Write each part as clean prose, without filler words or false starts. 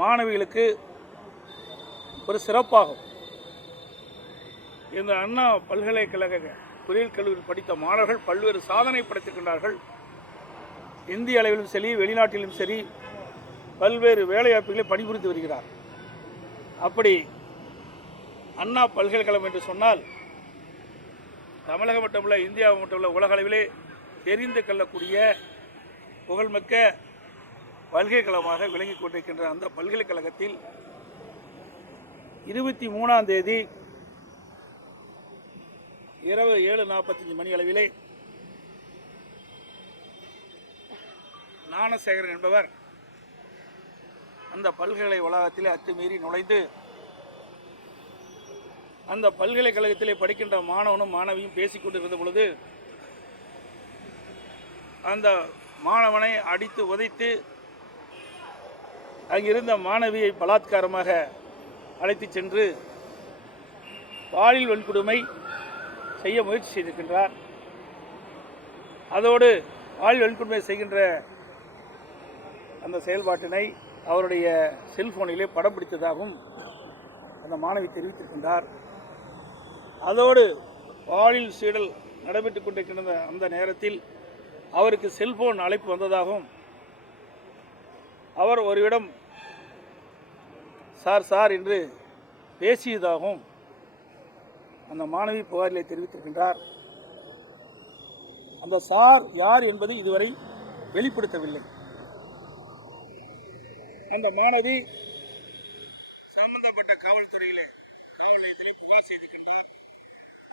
மாணவிகளுக்கு ஒரு சிறப்பாகும். இந்த அண்ணா பல்கலைக்கழக பொறியியல் கல்லூரியில் படித்த மாணவர்கள் பல்வேறு சாதனை படைத்திருக்கின்றார்கள். இந்திய அளவிலும் சரி, வெளிநாட்டிலும் சரி, பல்வேறு வேலைவாய்ப்புகளை பணிபுரிந்து வருகிறார். அப்படி அண்ணா பல்கலைக்கழகம் என்று சொன்னால் தமிழகம் மட்டுமல்ல, இந்தியா மட்டுமல்ல, உலக அளவிலே தெரிந்து கொள்ளக்கூடிய புகழ்மிக்க பல்கலைக்கழகமாக விளங்கிக் கொண்டிருக்கின்ற அந்த பல்கலைக்கழகத்தில் 23ஆம் தேதி இரவு 7:45 மணி அளவிலே ஞானசேகரன் என்பவர் அந்த பல்கலை வளாகத்திலே அத்துமீறி நுழைந்து அந்த பல்கலைக்கழகத்திலே படிக்கின்ற மாணவனும் மாணவியும் பேசிக்கொண்டிருந்த பொழுது அந்த மாணவனை அடித்து உதைத்து அங்கிருந்த மாணவியை பலாத்காரமாக அழைத்து சென்று பாலியல் வன்கொடுமை செய்ய முயற்சி செய்திருக்கின்றார். அதோடு பாலியல் வன்கொடுமை செய்கின்ற அந்த செயல்பாட்டினை அவருடைய செல்போனிலே படம் பிடித்ததாகவும் அந்த மாணவி தெரிவித்திருக்கின்றார். அதோடு பாலியல் சீடல் நடைபெற்றுக் கொண்டிருக்கின்ற அந்த நேரத்தில் அவருக்கு செல்போன் அழைப்பு வந்ததாகவும் அவர் ஒருவிடம் சார் என்று பேசியதாகவும் அந்த மாணவி புகாரிலே தெரிவித்திருக்கின்றார். அந்த சார் யார் என்பதை இதுவரை வெளிப்படுத்தவில்லை. அந்த மாணவி சம்பந்தப்பட்ட காவல் நிலையத்திலே புகார் செய்திருக்கின்றார்.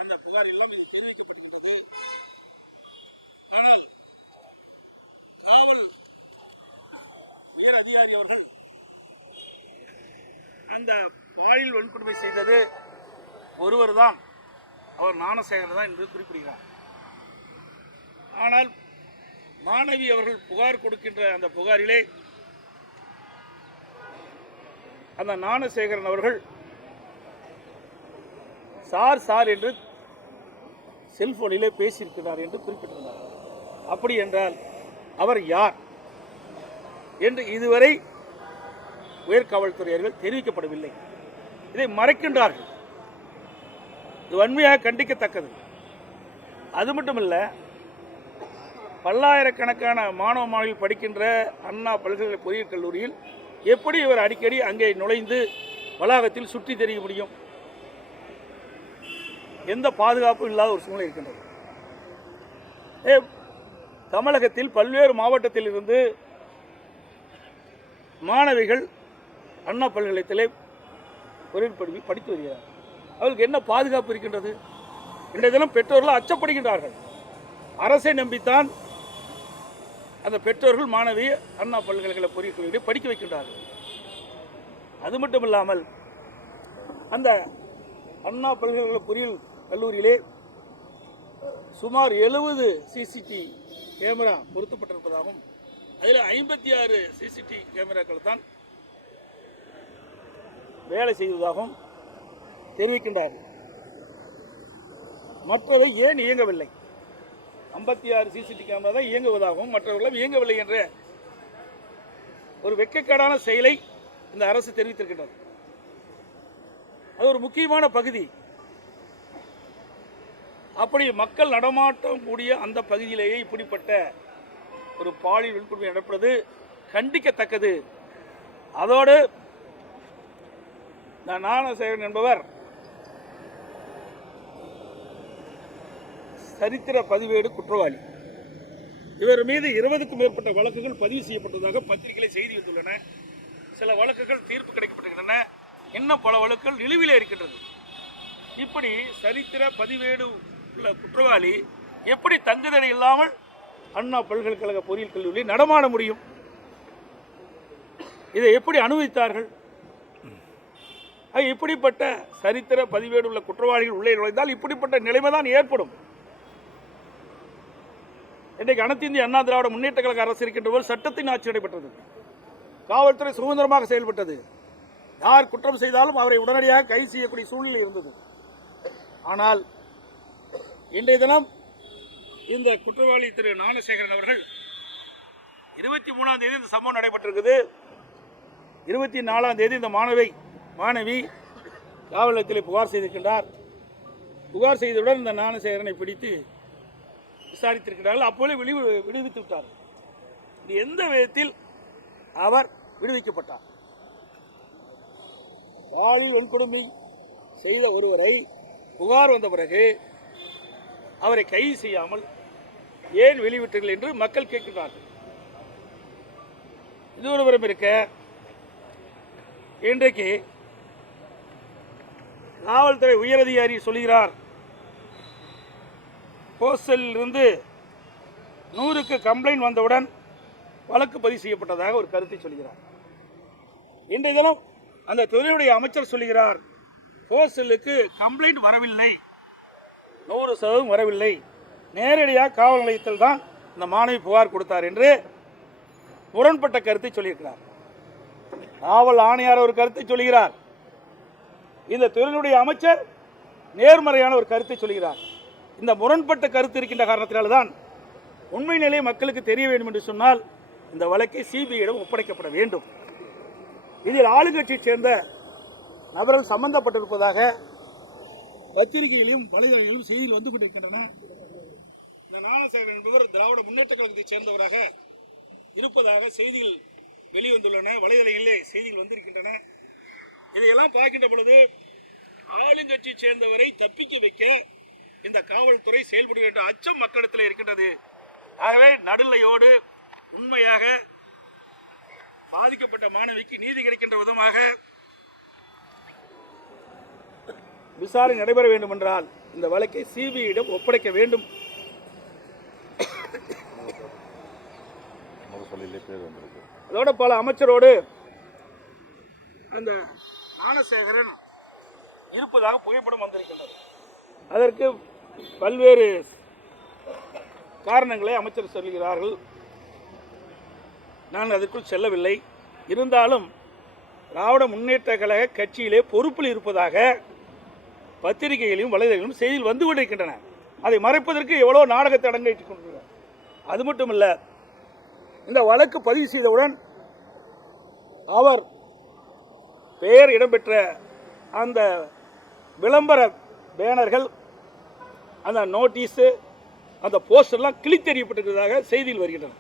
அந்த புகார் எல்லாம் இது தெரிவிக்கப்பட்டிருக்கிறது. ஆனால் காவல் உயர் அதிகாரி அவர்கள் அந்த பாலியல் வன்கொடுமை செய்தது ஒருவர் தான், அவர் ஞானசேகரன் தான் என்று குறிப்பிடுகிறார். ஆனால் மாணவி அவர்கள் புகார் கொடுக்கின்ற அந்த புகாரிலே அந்த ஞானசேகரன் அவர்கள் சார் என்று செல்போனிலே பேசியிருக்கிறார் என்று குறிப்பிட்டிருந்தார். அப்படி என்றால் அவர் யார் என்று இதுவரை உயர்காவல்துறையர்கள் தெரிவிக்கப்படவில்லை. இதை மறைக்கின்றார்கள். இது வன்மையாக கண்டிக்கத்தக்கது. அது மட்டுமல்ல, பல்லாயிரக்கணக்கான மாணவ மாணவிகள் படிக்கின்ற அண்ணா பல்கலைக்கழக பொறியியல் கல்லூரியில் எப்படி இவர் அடிக்கடி அங்கே நுழைந்து வளாகத்தில் சுற்றி தெரிய முடியும்? எந்த பாதுகாப்பும் இல்லாத ஒரு சூழ்நிலை இருக்கின்றது. தமிழகத்தில் பல்வேறு மாவட்டத்தில் இருந்து மாணவிகள் அண்ணா பல்கலைக்கழகத்திலே பொறியியல் படிப்பு படித்து வருகிறார். அவர்களுக்கு என்ன பாதுகாப்பு இருக்கின்றது? இன்றைய தினம் பெற்றோர்கள் அச்சப்படுகின்றார்கள். அரசை நம்பித்தான் அந்த பெற்றோர்கள் மாணவி அண்ணா பல்கலைக்கழக பொறியியல் கல்லூரியை படிக்க வைக்கின்றார்கள். அது மட்டும் இல்லாமல் அந்த அண்ணா பல்கலைக்கழக பொறியியல் கல்லூரியிலே சுமார் 70 சிசிடிவி கேமரா பொருத்தப்பட்டிருப்பதாகவும் அதில் 56 சிசிடிவி கேமராக்கள் தான் வேலை செய்வதாகவும் தெரிவிக்கின்றார்கள். மற்றவை ஏன் இயங்கவில்லை? 56 சிசிடிவி கேமரா தான் இயங்குவதாகவும் மற்றவர்களும் இயங்கவில்லை என்ற ஒரு வெட்கக்கேடான செயலை இந்த அரசு தெரிவித்திருக்கின்றது. அது ஒரு முக்கியமான பகுதி. அப்படி மக்கள் நடமாட்டம் கூடிய அந்த பகுதியிலேயே இப்படிப்பட்ட ஒரு பாலியல் வன்கொடுமை நடப்பது கண்டிக்கத்தக்கது. அதோடு ஞானசேகரன் என்பவர் சரித்திர பதிவேடு குற்றவாளி. இவர் மீது 20க்கும் மேற்பட்ட வழக்குகள் பதிவு செய்யப்பட்டதாக பத்திரிகைகளை செய்தி வந்துள்ளன. சில வழக்குகள் தீர்ப்பு கிடைக்கப்பட்டிருக்கின்றன. இன்னும் பல வழக்குகள் நிலுவிலே இருக்கின்றது. இப்படி சரித்திர பதிவேடு உள்ள குற்றவாளி எப்படி தங்குதடை இல்லாமல் அண்ணா பல்கலைக்கழக பொறியியல் கல்லூரியில் நடமாட முடியும்? இதை எப்படி அனுமதித்தார்கள்? இப்படிப்பட்ட சரித்திர பதிவேடு உள்ள குற்றவாளிகள் உள்ளே நுழைந்தால் இப்படிப்பட்ட நிலைமை தான் ஏற்படும். இன்றைக்கு அனைத்து இந்திய அண்ணா திராவிட முன்னேற்ற கழக அரசு இருக்கின்ற போது சட்டத்தின் ஆட்சி நடைபெற்றது. காவல்துறை சுதந்திரமாக செயல்பட்டது. யார் குற்றம் செய்தாலும் அவரை உடனடியாக கைது செய்யக்கூடிய சூழ்நிலை இருந்தது. ஆனால் இன்றைய தினம் இந்த குற்றவாளி திரு ஞானசேகரன் அவர்கள் 23ஆம் தேதி இந்த சம்பவம் நடைபெற்றிருக்குது. 24ஆம் தேதி இந்த மாணவி காவல் நிலையத்தில் புகார் செய்திருக்கின்றார். புகார் செய்தவுடன் இந்த ஞானசேகரனை பிடித்து விசாரித்திருக்கிறார்கள். அப்போது விடுவித்து விட்டார். இது எந்த விதத்தில் அவர் விடுவிக்கப்பட்டார்? பாலியல் வன்கொடுமை செய்த ஒருவரை புகார் வந்த பிறகு அவரை கைது செய்யாமல் ஏன் வெளிவிட்டீர்கள் என்று மக்கள் கேட்கிறார்கள். இது ஒருவரும் இருக்க, இன்றைக்கு காவல்துறை உயரதிகாரி சொல்கிறார், போஸ்டலில் இருந்து 100க்கு கம்ப்ளைண்ட் வந்தவுடன் வழக்கு பதிவு செய்யப்பட்டதாக ஒரு கருத்தை சொல்கிறார். இன்றைய தினம் அந்த துறையுடைய அமைச்சர் சொல்கிறார், போஸ்டலுக்கு கம்ப்ளைண்ட் வரவில்லை, 100% வரவில்லை, நேரடியாக காவல் நிலையத்தில் தான் இந்த மாணவி புகார் கொடுத்தார் என்று முரண்பட்ட கருத்தை சொல்லியிருக்கிறார். காவல் ஆணையார் ஒரு கருத்தை சொல்கிறார், இந்த துறையினுடைய அமைச்சர் நேர்மறையான ஒரு கருத்தை சொல்கிறார். இந்த முரண்பட்ட கருத்து இருக்கின்ற காரணத்தினால்தான் உண்மை நிலை மக்களுக்கு தெரிய வேண்டும் என்று சொன்னால் இந்த வழக்கை சிபிஐயிடம் ஒப்படைக்கப்பட வேண்டும். இதில் ஆளுங்கட்சியைச் சேர்ந்த நபர்கள் சம்பந்தப்பட்டிருப்பதாக பத்திரிகைகளிலும் வலைதளங்களிலும் செய்திகள் வந்து கொண்டிருக்கின்றன. இந்த ஞானசேகரன் என்பவர் திராவிட முன்னேற்ற கழகத்தைச் சேர்ந்தவராக இருப்பதாக செய்திகள் வெளிவந்துள்ளன, வலைதளங்களிலே செய்திகள் வந்திருக்கின்றன. இதையெல்லாம் பார்க்கின்ற பொழுது ஆளுங்கட்சியை சேர்ந்தவரை தப்பிக்க வைக்க இந்த காவல்துறை செயல்படுகின்ற அச்சம் மக்களிடத்தில் இருக்கின்றது. ஆகவே நடுநிலையோடு உண்மையாக பாதிக்கப்பட்ட மாணவிக்கு நீதி கிடைக்கின்ற விதமாக விசாரணை நடைபெற வேண்டும் என்றால் இந்த வழக்கை சிபிஐயிடம் ஒப்படைக்க வேண்டும். அதோட பல அமைச்சரோடு அந்த ஞானசேகரன் இருப்பதாக புகைப்படம் வந்திருக்கின்றது. அதற்கு பல்வேறு காரணங்களை அமைச்சர் சொல்கிறார்கள். நான் அதற்குள் செல்லவில்லை. இருந்தாலும் திராவிட முன்னேற்ற கழக கட்சியிலே பொறுப்பில் இருப்பதாக பத்திரிகைகளிலும் வலைதளங்களிலும் செய்திகள் வந்து கொண்டிருக்கின்றன. அதை மறைப்பதற்கு எவ்வளோ நாடகத்தை அரங்கேற்றிக் கொண்டிருக்கிறார். அது மட்டுமல்ல, இந்த வழக்கு பதிவு செய்தவுடன் அவர் பெயர் இடம்பெற்ற அந்த விளம்பர பேனர்கள், அந்த நோட்டீஸு, அந்த போஸ்டர்லாம் கிழித்தெறியப்பட்டிருக்கிறதாக செய்தியில் வருகின்றன.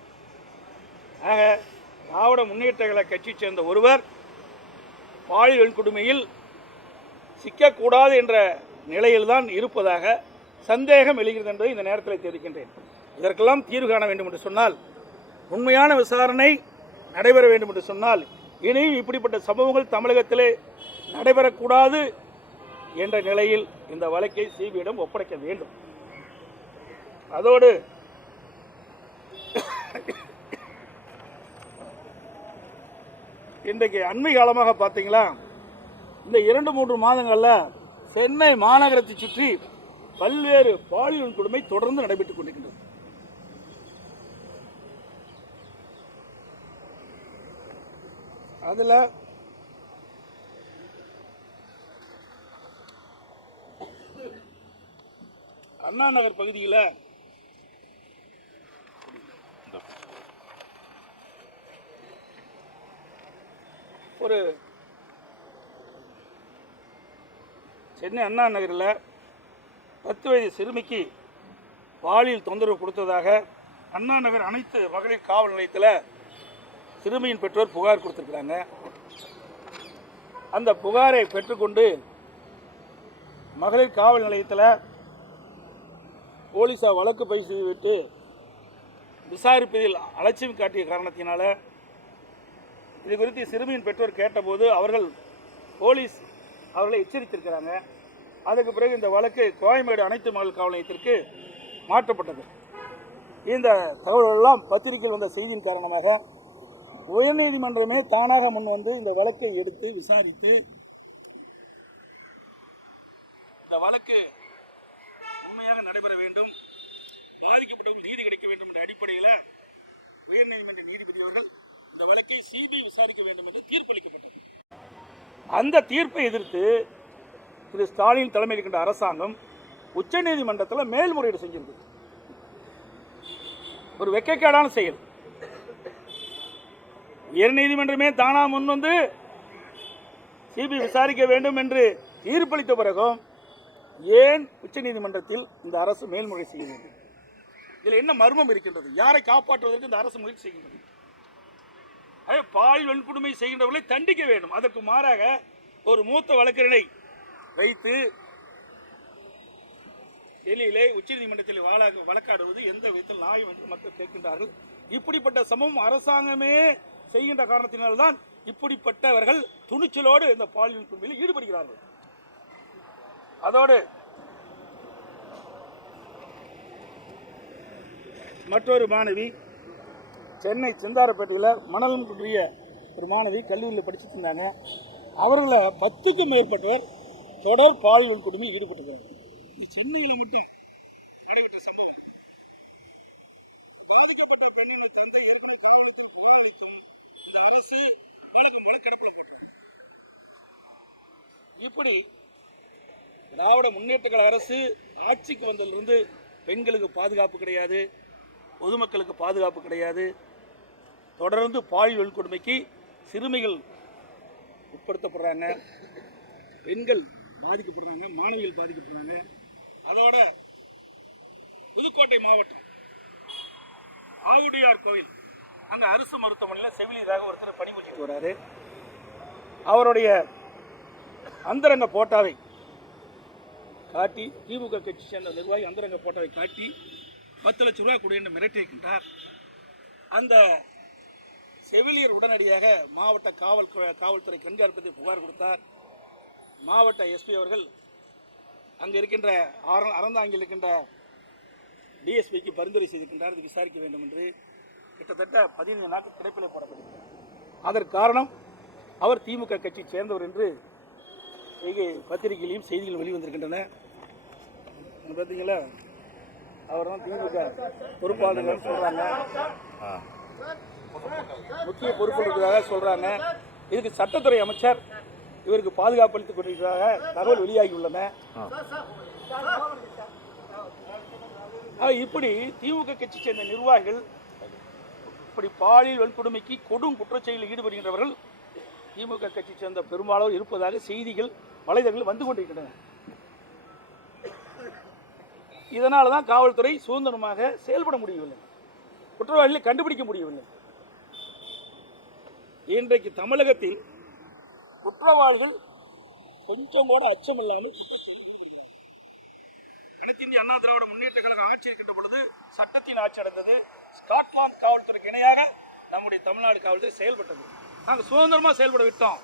ஆக திராவிட முன்னேற்ற கழக கட்சியைச் சேர்ந்த ஒருவர் பாலியல் வன்கொடுமையில் சிக்கக்கூடாது என்ற நிலையில்தான் இருப்பதாக சந்தேகம் எழுகிறது என்பதை இந்த நேரத்தில் தெரிவிக்கின்றேன். இதற்கெல்லாம் தீர்வு காண வேண்டும் என்று சொன்னால், உண்மையான விசாரணை நடைபெற வேண்டும் என்று சொன்னால், இனியும் இப்படிப்பட்ட சம்பவங்கள் தமிழகத்திலே நடைபெறக்கூடாது என்ற நிலையில் இந்த வழக்கை சிபிஐயிடம் ஒப்படைக்க வேண்டும். அதோடு இன்றைக்கு அண்மை காலமாக பார்த்தீங்களா, இந்த 2-3 மாதங்களில் சென்னை மாநகரத்தை சுற்றி பல்வேறு பாலியல் வன்கொடுமை தொடர்ந்து நடைபெற்றுக் கொண்டிருக்கின்றது. அதில் அண்ணா நகர் பகுதியில் ஒரு சென்னை அண்ணா நகரில் 10 வயது சிறுமிக்கு பாலியல் தொந்தரவு கொடுத்ததாக அண்ணா நகர் அனைத்து மகளிர் காவல் நிலையத்தில் சிறுமியின் பெற்றோர் புகார் கொடுத்துருக்குறாங்க. அந்த புகாரை பெற்றுக்கொண்டு மகளிர் காவல் நிலையத்தில் போலீஸார் வழக்கு பதிவு செய்துவிட்டு விசாரிப்பதில் அலட்சியம் காட்டிய காரணத்தினால இது குறித்து சிறுமியின் பெற்றோர் கேட்டபோது போலீஸ் அவர்களை எச்சரித்திருக்கிறாங்க. அதுக்கு பிறகு இந்த வழக்கு கோயம்பேடு அனைத்து மகளிர் காவல் நிலையத்திற்கு மாற்றப்பட்டது. இந்த தகவல்களெல்லாம் பத்திரிகையில் வந்த செய்தியின் காரணமாக உயர்நீதிமன்றமே தானாக முன் வந்து இந்த வழக்கை எடுத்து விசாரித்து இந்த வழக்கு உண்மையாக நடைபெற வேண்டும், பாதிக்கப்பட்டவர்கள் நீதி கிடைக்க வேண்டும் என்ற அடிப்படையில் உயர்நீதிமன்ற நீதிபதி அவர்கள் இந்த வழக்கை சிபிஐ விசாரிக்க வேண்டும் என்று தீர்ப்பளிக்கப்பட்டது. அந்த தீர்ப்பை எதிர்த்து திரு ஸ்டாலின் தலைமையில் இருக்கின்ற அரசாங்கம் உச்சநீதிமன்றத்தில் மேல்முறையீடு செஞ்சிருக்கு. ஒரு வெட்கக்கேடான செயல். உயர்நீதிமன்றமே தானா முன் வந்து சிபிஐ விசாரிக்க வேண்டும் என்று தீர்ப்பளித்த பிறகும் ஏன் உச்சநீதிமன்றத்தில் இந்த அரசு மேல்முறை செய்ய வேண்டும்? இதில் என்ன மர்மம் இருக்கின்றது? யாரை காப்பாற்றுவதற்கு இந்த அரசு முயற்சி செய்கின்றது? பாலியல் வன்கொடுமை செய்கின்றவர்களை தண்டிக்க வேண்டும். அதற்கு மாறாக ஒரு மூத்த வழக்கறிஞரை வைத்து டெல்லியிலே உச்சநீதிமன்றத்தில் வழக்காடுவது எந்த விதத்தில் நியாயம் என்று மக்கள் கேட்கின்றார்கள். இப்படிப்பட்ட சம்பவம் அரசாங்கமே செய்கின்ற காரணத்தினால்தான் இப்படிப்பட்டவர்கள் துணிச்சலோடு இந்த பாலியல் வன்கொடுமையில் ஈடுபடுகிறார்கள். அதோடு மற்றொரு மாணவி சென்னை செந்தாரப்பேட்டையில் மணலம் குன்றிய ஒரு மாணவி கல்லூரியில் படிச்சுட்டு இருந்தாங்க. அவர்களில் 10க்கும் மேற்பட்டவர் தொடர் பாலியல் வன்கொடுமையில் ஈடுபட்டிருக்கிறார்கள். சென்னையில் மட்டும் நடைபெற்ற சம்பவம். பாதிக்கப்பட்ட பெண்ணின் தந்தை ஏற்கனவே காவலத்தில் புகார் அளித்தும் இந்த அரசு வழக்கெடுப்பில் போட்டது. இப்படி திராவிட முன்னேற்ற கழக அரசு ஆட்சிக்கு வந்ததிலிருந்து பெண்களுக்கு பாதுகாப்பு கிடையாது, பொதுமக்களுக்கு பாதுகாப்பு கிடையாது. தொடர்ந்து பாலியல் வன்கொடுமைக்கு சிறுமிகள் உட்படுத்தப்படுறாங்க, பெண்கள் பாதிக்கப்படுறாங்க, மாணவிகள் பாதிக்கப்படுறாங்க. அதோட புதுக்கோட்டை மாவட்டம் ஆவுடையார் கோவில் அங்கே அரசு மருத்துவமனையில் செவிலியராக ஒருத்தர் பணிபுரிஞ்சிட்டு வர்றாரு. அவருடைய அந்தரங்க போட்டாவை காட்டி திமுக கட்சி சேர்ந்த நிர்வாகி அந்தரங்க போட்டாவை காட்டி 10 லட்சம் ரூபாய் கொடு என்று மிரட்டியிருக்கின்றார். அந்த செவிலியர் உடனடியாக மாவட்ட காவல்துறை கண்காணிப்பதை புகார் கொடுத்தார். மாவட்ட எஸ்பி அவர்கள் அங்கே இருக்கின்ற அறந்தாங்கில் இருக்கின்ற டிஎஸ்பிக்கு பரிந்துரை செய்திருக்கின்றார், இது விசாரிக்க வேண்டும் என்று. கிட்டத்தட்ட 15 நாட்கள் கிடைப்பிலே போடப்பட்டிருக்கிறார். அதற்கு காரணம் அவர் திமுக கட்சி சேர்ந்தவர் என்று பத்திரிகையிலையும் செய்திகள் வெளிவந்திருக்கின்றன. பார்த்தீங்களா, அவர் தான் திமுக பொறுப்பாளர்கள் சொல்றாங்க, முக்கிய பொறுப்பு இருக்கிறதாக சொல்றாங்க. இதுக்கு சட்டத்துறை அமைச்சர் இவருக்கு பாதுகாப்பு அளித்துக் கொண்டிருக்கிறதாக தகவல் வெளியாகி உள்ளன. இப்படி திமுக கட்சி சேர்ந்த நிர்வாகிகள் இப்படி பாலியல் வன்கொடுமைக்கு கொடும் குற்றச்செயலில் ஈடுபடுகின்றவர்கள் திமுக கட்சி சேர்ந்த பெரும்பாலும் இருப்பதாக செய்திகள் வலைதளங்கள் வந்து கொண்டிருக்கின்றன. இதனால தான் காவல்துறை சுதந்திரமாக செயல்பட முடியவில்லை, குற்றவாளிகளை கண்டுபிடிக்க முடியவில்லை. இன்றைக்கு தமிழகத்தில் குற்றவாளிகள் கொஞ்சம் கூட அச்சமில்லாமல் அனைத்து இந்திய அண்ணா திராவிட முன்னேற்ற கழகம் ஆட்சி இருக்கின்ற பொழுது சட்டத்தின் ஆட்சி நடந்தது. ஸ்காட்லாந்து காவல்துறைக்கு இணையாக நம்முடைய தமிழ்நாடு காவல்துறை செயல்பட்டது. நாங்கள் சுதந்திரமாக செயல்பட விட்டோம்.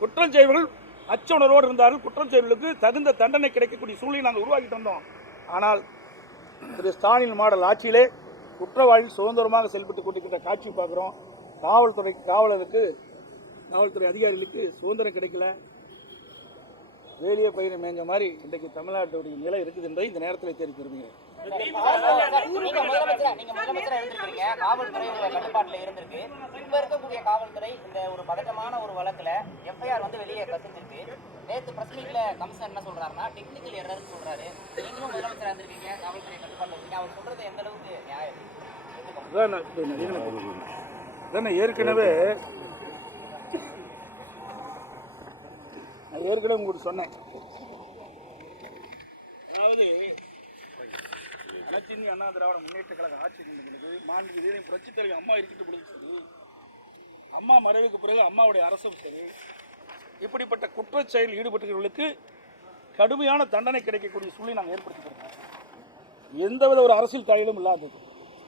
குற்றம் செய்வர்கள் அச்ச உணர்வோடு இருந்தார்கள். குற்றம் செய்வர்களுக்கு தகுந்த தண்டனை கிடைக்கக்கூடிய சூழ்நிலை நாங்கள் உருவாக்கி தந்தோம். ஆனால் திரு ஸ்டாலின் மாடல் ஆட்சியிலே குற்றவாளிகள் சுதந்திரமாக செயல்பட்டுக் கொண்டிருக்கின்ற காட்சி பார்க்குறோம். காவல்துறை அதிகாரிகளுக்கு சுதந்திரம் கிடைக்கல, வேலிய பயிரை மேஞ்ச மாதிரி இன்றைக்கு தமிழ்நாட்டுடைய நிலை இருக்குது என்பதை இந்த நேரத்தில் தெரிவிக்கிறேன். காவல்துறை கட்டுப்பாட்டில் இருந்திருக்கு. இப்ப இருக்கக்கூடிய காவல்துறை இந்த ஒரு பதட்டமான ஒரு வழக்குல எஃப்ஐஆர் வந்து வெளியே கசிஞ்சிருக்கு. நேற்று பிரஸ் மீட்ல கமிஷனர் என்ன சொல்றாருன்னா டெக்னிக்கல் எரர்னு சொல்றாரு. நீங்களும் முதலமைச்சராக இருந்திருக்கீங்க, காவல்துறை கட்டுப்பாட்டில் இருக்கீங்க, அவர் சொல்றது எந்த அளவுக்கு நியாயம்? ஏற்கனவே உங்களுக்கு சொன்னேன். அதாவது அனைத்து இந்திய அண்ணா திராவிட முன்னேற்ற கழக ஆட்சி கொண்ட பொழுது மாண்புமிகு புரட்சித் தலைவி அம்மா இருக்கின்ற பொழுது சரி, அம்மா மறைவுக்கு பிறகு அம்மாவுடைய அரசும் சரி, இப்படிப்பட்ட குற்றச் செயலில் ஈடுபட்டவர்களுக்கு கடுமையான தண்டனை கிடைக்கக்கூடிய சூழ்நிலை நாங்கள் ஏற்படுத்தி கொடுத்தோம். எந்தவித ஒரு அரசியல் தலையிலும் இல்லாதது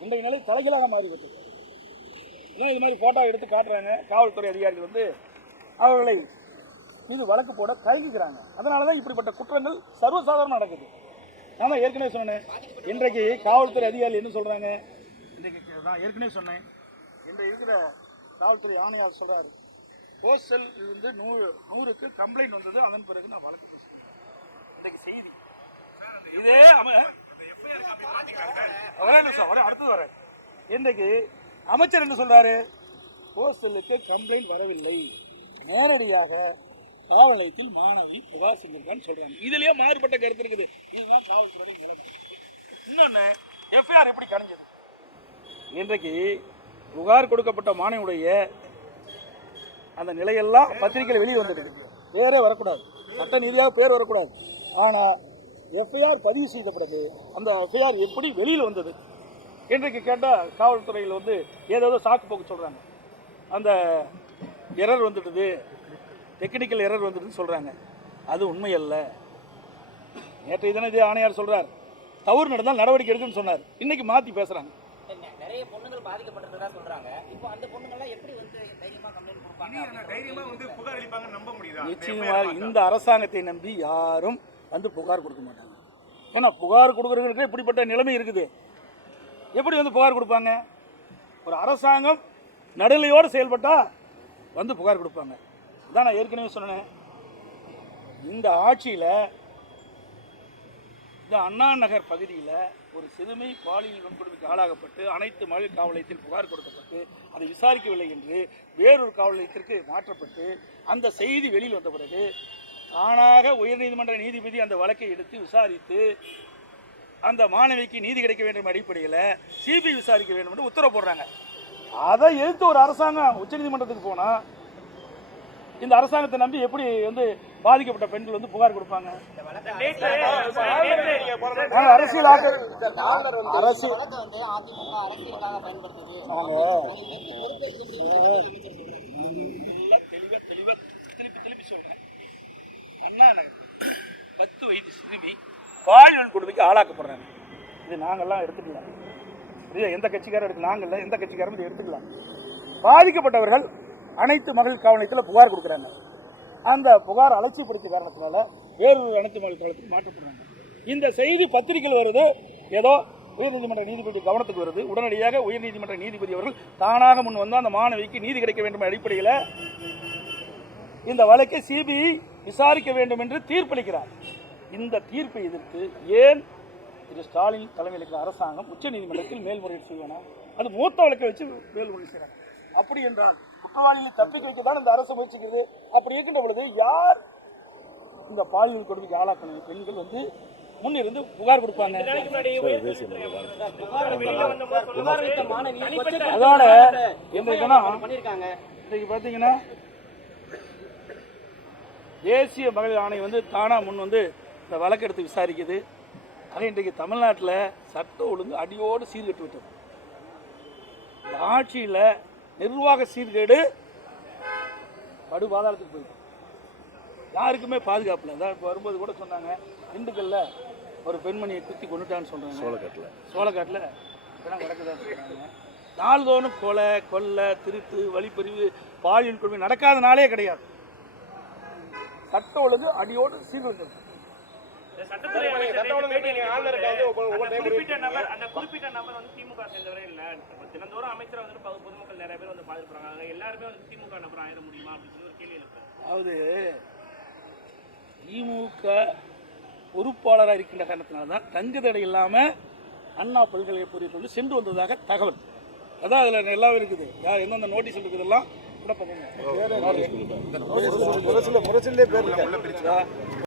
இன்றைய நிலை தலைகளாக மாறிவிட்டது. இது மாதிரி போட்டோ எடுத்து காட்டுறாங்க. காவல்துறை அதிகாரிகள் வந்து அவர்களை மீது வழக்கு போட தயங்குகிறாங்க. அதனால தான் இப்படிப்பட்ட குற்றங்கள் சர்வசாதாரணம் நடக்குது. நான் தான் ஏற்கனவே சொன்னேன், இன்றைக்கு காவல்துறை அதிகாரிகள் என்ன சொல்கிறாங்க, இன்றைக்கு நான் ஏற்கனவே சொன்னேன், இன்றைக்கு இருக்கிற காவல்துறை ஆணையாளர் சொல்கிறாரு, போஸ்டல் இருந்து 100க்கு கம்ப்ளைண்ட் வந்தது, அதன் பிறகு நான் வழக்கு பேசுகிறேன். இன்றைக்கு செய்தி இதே அடுத்தது வர இன்றைக்கு அமைச்சர் என்ன சொல்றாரு, போஸ்டலுக்கு கம்ப்ளைண்ட் வரவில்லை, நேரடியாக காவல் நிலையத்தில் மாணவி புகார் செஞ்சிருக்கான்னு சொல்றாங்க. இதுலயே மாறுபட்ட கருத்து இருக்குது. இதுதான் காவல்துறை நிலைமை. இன்னொன்னு, எஃப்ஐஆர் எப்படி கணிஞ்சது? இன்றைக்கு புகார் கொடுக்கப்பட்ட மாணவியுடைய அந்த நிலையெல்லாம் பத்திரிகையில் வெளியே வந்துடுது. பேரே வரக்கூடாது, சட்ட நீதியாக பேர் வரக்கூடாது. ஆனால் எஃப்ஐஆர் பதிவு செய்த பிறகு அந்த எஃப்ஐஆர் எப்படி வெளியில் வந்தது இன்றைக்கு கேட்டால் காவல்துறையில் வந்து ஏதோ சாக்கு போக்கு சொல்கிறாங்க. அந்த எரர் வந்துடுது, டெக்னிக்கல் எரர் வந்துடுதுன்னு சொல்கிறாங்க. அது உண்மையல்ல. நேற்றைய தினம் இதே ஆணையார் சொல்கிறார், தவறு நடந்தால் நடவடிக்கை எடுக்குன்னு சொன்னார். இன்னைக்கு மாற்றி பேசுகிறாங்க. நிறைய பொண்ணுகள் பாதிக்கப்பட்டிருக்கிறதா சொல்றாங்க. இப்போ அந்த பொண்ணுங்கள்லாம் எப்படி வந்து தைரியமா கம்ப்ளைண்ட் கொடுப்பாங்க, தைரியமா வந்து புகார் அளிப்பாங்க, நம்ப முடியுதா? நிச்சயமாக இந்த அரசாங்கத்தை நம்பி யாரும் வந்து புகார் கொடுக்க மாட்டாங்க. ஏன்னா புகார் கொடுக்குறதுக்கு இப்படிப்பட்ட நிலைமை இருக்குது. எப்படி வந்து புகார் கொடுப்பாங்க? ஒரு அரசாங்கம் நடுநிலையோடு செயல்பட்டா வந்து புகார் கொடுப்பாங்க. இதான் நான் ஏற்கனவே சொன்னேன். இந்த ஆட்சியில் இந்த அண்ணா நகர் பகுதியில் ஒரு சிறுமி பாலியல் வன்கொடுமைக்கு ஆளாகப்பட்டு அனைத்து மகளிர் காவல் நிலையத்தில் புகார் கொடுக்கப்பட்டு அதை விசாரிக்கவில்லை என்று வேறொரு காவல் நிலையத்திற்கு மாற்றப்பட்டு அந்த செய்தி வெளியில் வந்த பிறகு தானாக உயர்நீதிமன்ற நீதிபதி அந்த வழக்கை எடுத்து விசாரித்து அந்த மாணவிக்கு நீதி கிடைக்க வேண்டும் அடிப்படையில் சிபிஐ விசாரிக்க வேண்டும் என்று உத்தரவு போடுறாங்க. அதை எதிர்த்து ஒரு அரசாங்கம் உச்சநீதிமன்றத்துக்கு போனால் இந்த அரசாங்கத்தை நம்பி எப்படி வந்து பாதிக்கப்பட்ட பெண்கள் வந்து புகார் கொடுப்பாங்க? அரசியல் அரசியல் திருப்பி சொல்றேன். அண்ணா நகர் 10 வயது சிறுமி பாலியல் கொடுமைக்கு ஆளாக்கப்படுறாங்க. இது நாங்கள்லாம் எடுத்துக்கலாம். எந்த கட்சிக்காரும் எடுத்து நாங்கள்ல எந்த கட்சிக்காரும் இதை எடுத்துக்கலாம். பாதிக்கப்பட்டவர்கள் அனைத்து மகளிர் காவல் நிலையத்தில் புகார் கொடுக்குறாங்க. அந்த புகார் அலட்சியப்படுத்திய காரணத்தினால வேறொரு அனைத்து மகளிர் காவலத்துக்கு மாற்றப்படுறாங்க. இந்த செய்தி பத்திரிகையில் வருது, ஏதோ உயர்நீதிமன்ற நீதிபதி கவனத்துக்கு வருது. உடனடியாக உயர்நீதிமன்ற நீதிபதி அவர்கள் தானாக முன் வந்து அந்த மாணவிக்கு நீதி கிடைக்க வேண்டும் அடிப்படையில் இந்த வழக்கை சிபிஐ விசாரிக்க வேண்டும் என்று தீர்ப்பளிக்கிறார். இந்த தீர்ப்பை எதிர்த்து ஏன் திரு ஸ்டாலின் தலைமையில் இருக்கிற அரசாங்கம் உச்சநீதிமன்றத்தில் மேல்முறையீடு செய்யணும்? அது மூத்த வழக்கை வச்சு மேல்முறையீடு செய்யறாங்க. அப்படி என்றால் குற்றவாளிகளை தப்பிக்க வைக்கத்தான் இந்த அரசு முயற்சிக்கிறது. அப்படி இருக்கின்ற பொழுது யார் இந்த பாலியல் கொடுமைக்கு ஆளாக்கணும் பெண்கள் வந்து முன்னிருந்து புகார் கொடுப்பாங்க? அதோட இன்றைக்கு பார்த்தீங்கன்னா தேசிய மகளிர் ஆணையம் வந்து தானா முன் வந்து இந்த வழக்கெடுத்து விசாரிக்குது. ஆனால் இன்றைக்கு தமிழ்நாட்டில் சட்ட ஒழுங்கு அடியோடு சீர்கட்டு விட்டது. இந்த ஆட்சியில் நிர்வாக சீர்கேடு படுபாதாளத்துக்கு போயிட்டு யாருக்குமே பாதுகாப்பில்லை. அதான் இப்போ வரும்போது கூட சொன்னாங்க, திண்டுக்கல்ல ஒரு பெண்மணியை குத்தி கொண்டுட்டான்னு சொல்கிறாங்க. சோளக்காட்டில் இப்போலாம் கிடக்குதான்னு சொல்கிறாங்க. நாள்தோறும் கொலை, கொள்ளை, திருட்டு, வழிப்பறிவு, பாலியல் கொடுமை நடக்காத நாளே கிடையாது. சட்ட ஒழுங்கு அடியோடு சீர்கட்டு. குறிப்பிட்ட நபர் வந்து திமுக சேர்ந்தவரே இல்ல, தினந்தோறும் அமைச்சர் வந்து பொதுமக்கள் நிறைய பேர் வந்து பாதிக்கிறாங்க, எல்லாருமே வந்து திமுக நபர் ஆயிட முடியுமா அப்படின்னு ஒரு கேள்வி இருக்கு. அதாவது திமுக பொறுப்பாளராக இருக்கின்ற காரணத்தினால்தான் தங்கு தடை இல்லாமல் அண்ணா பல்கலைக்கழக சென்று வந்ததாக தகவல். அதான் அதில் எல்லாம் இருக்குது. யார் எந்தெந்த நோட்டீஸ் இருக்குதெல்லாம் கூட பார்க்கணும். முரசிலே பேர்